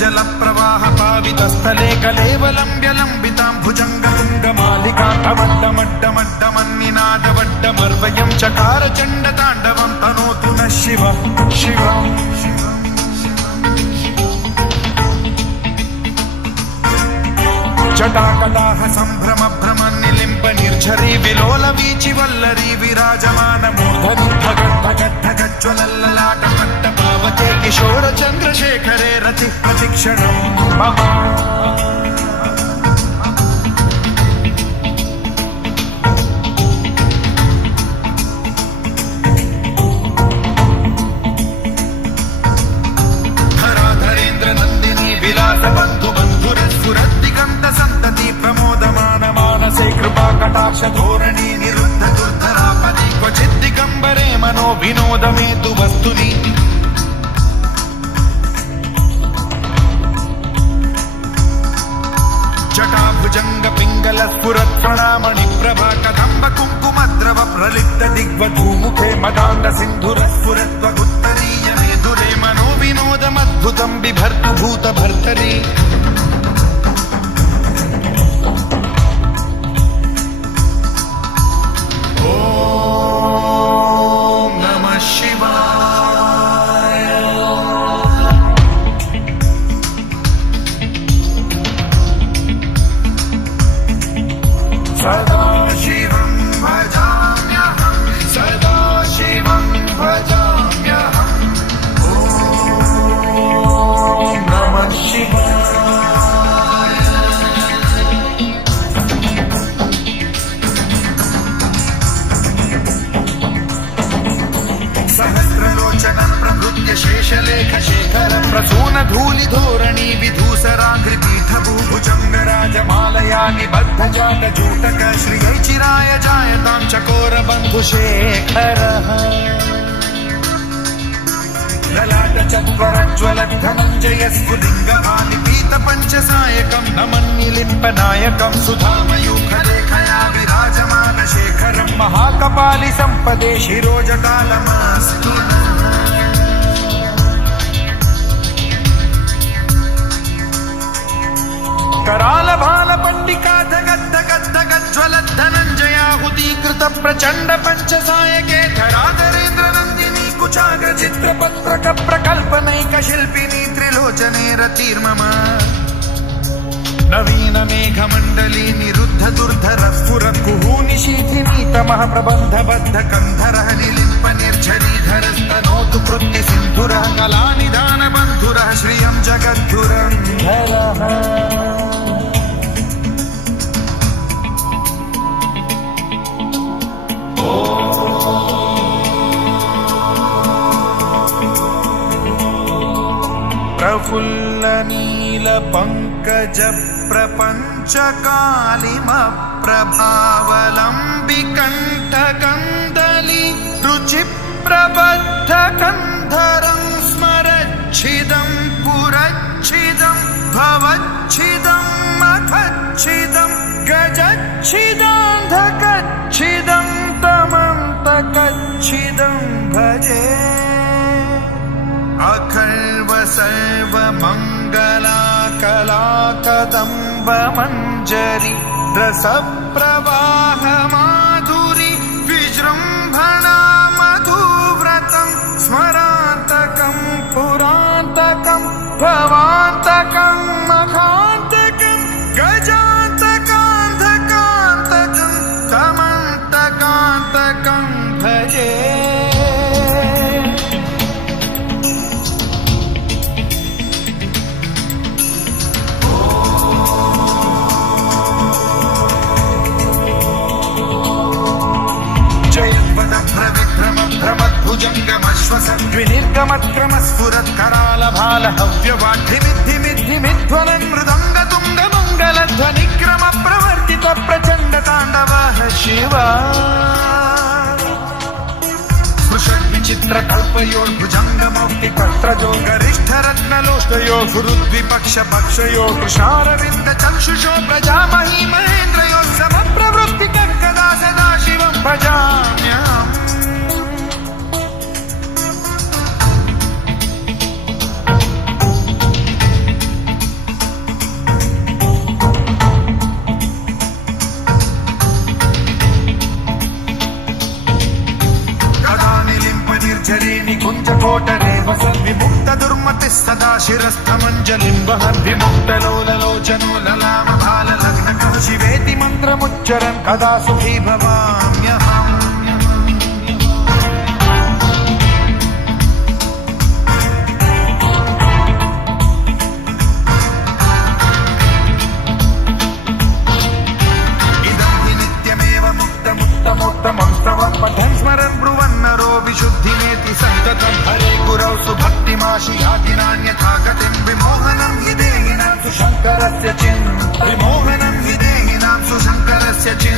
जल प्रवाह पावितस्थले कलेवलम्ब्य लम्बितां भुजङ्गतुङ्गमालिकान्तमड्डमड्डमड्डमन्निनादवड्डमर्वयं चकार चण्डताण्डवं तनोतु नः शिव शिव जटाकटाह सम्भ्रम भ्रमन्निलिम्ब निर्झरी विलोल वीचि वल्लरी विराजमान मूर्धनि धगद्धगद्धगज्ज्वलल्ललाट पट्टपावके किशोर चन्द्रशेखरे रति प्रतिक्षणं मम धराधरेन्द्र नन्दिनी विलास बन्धु बन्धुरस्फुरद्दिगन्त सन्तति प्रमोदमान मानसे कृपा कटाक्ष धोरणी निरुद्ध दुर्धरापदि क्वचित् दिगम्बरे मनो विनोदमेतु वस्तुनि जटाभुजंग पिंगल स्फुरत् प्रणामणि प्रभा कदम्ब कुङ्कुमद्रव प्रलिप्त दिग्वधूमुखे मदान्ध सिन्धुर स्फुरत्वगुत्तरीय मेधुरे मनो विनोदमद्भुतं बिभर्तु भूत भर्तरि ॐ नमः शिवाय सदा शिवं भजाम्यहं सदा शिवं भजाम्यहं ॐ नमः शिवाय सहस्रलोचनं प्रभृत्य शेषलेख शेखरं प्रसून धूलि धोरणी विधूसराग्रिपीठभूभुजङ्गराजमालया निबद्ध जातजूटक श्रियै चिराय जायतां चकोर बन्धुशेखरः ललाट चत्वरज्वलद्धनञ्जय स्फुलिङ्गभानि पीतपञ्चसायकं नमन्निलिम्पनायकं सुधामयूखलेखया विराजमान शेखरं महाकपालि सम्पदे शिरोजटालमास्तु कराल भाल पंडिका धगद्धगद्धगज्ज्वलद्धनञ्जयाहुतीकृत प्रचण्ड पञ्चसायके धराधरेन्द्र नन्दिनी कुचाग चित्रपत्रक प्रकल्पनैक शिल्पिनी त्रिलोचने रतिर्मम नवीन मेघमण्डली निरुद्ध दुर्धर स्फुर कुहूनिशीथिनी तमः प्रबन्धबद्ध कन्धरः निलिम्प निर्झरीधरस्तनोतु कृत्य सिन्धुरः कलानिधान बन्धुरः श्रियं जगद्धुरन्धरः प्रफुल्ल नील पंकज प्रपंच कालिम प्रभावलंबि कंठ कंदली रुचि प्रबद्ध कंधरं स्मरच्छिदं पुरच्छिदं भवच्छिदं मखच्छिदं गजच्छिदान्धकच्छिदं तमन्तकच्छिदं भजे अखर्व सर्व मंगला कला कदम्ब मंजरी रस प्रवाह माधुरी विजृंभणा मधुव्रतं स्मरान्तकं पुरान्तकं भवान्तकं मखान्तकं गजान्तकान्धकान्तकं तमन्तकान्तकं भजे भुजङ्गमश्वसद्विनिर्गमक्रमस्फुरत् कराल भाल हव्यवाढ्यमिद्धि ध्वनन् मृदङ्ग तुङ्ग मङ्गल ध्वनिक्रम प्रवर्तित प्रचण्ड ताण्डवः शिवा विचित्र कल्पयो भुजङ्गमौक्ति कर्त्रजो गरिष्ठ रत्नलोष्टयो गुरुद्विपक्ष पक्षयो कृशारविन्द चक्षुषो प्रजामहि महेन्द्रयो समप्रवृत्ति कदा सदा शिवं भजाम्यहम् निकुञ्जकोटरे वसन् विमुक्त दुर्मतिः सदा शिरस्थमञ्जलिं वहन् विमुक्तलोललोचनो ललाम भाललग्नकः शिवेति मन्त्रमुच्चरन् कदा सुखी भवाम्यहम् इदं हि नित्यमेव मुक्तमुत्तमोत्तमं स्तवं पठन् स्मरन् ब्रुवन्नरो विशुद्धिमेति सन्ततं हरे गुरौ सुभक्तिमाशि याति नान्यथा गतिं विमोहनं हि देहिनां सुशङ्करस्य चिन् विमोहनं हि देहिनां सुशङ्करस्य चिन्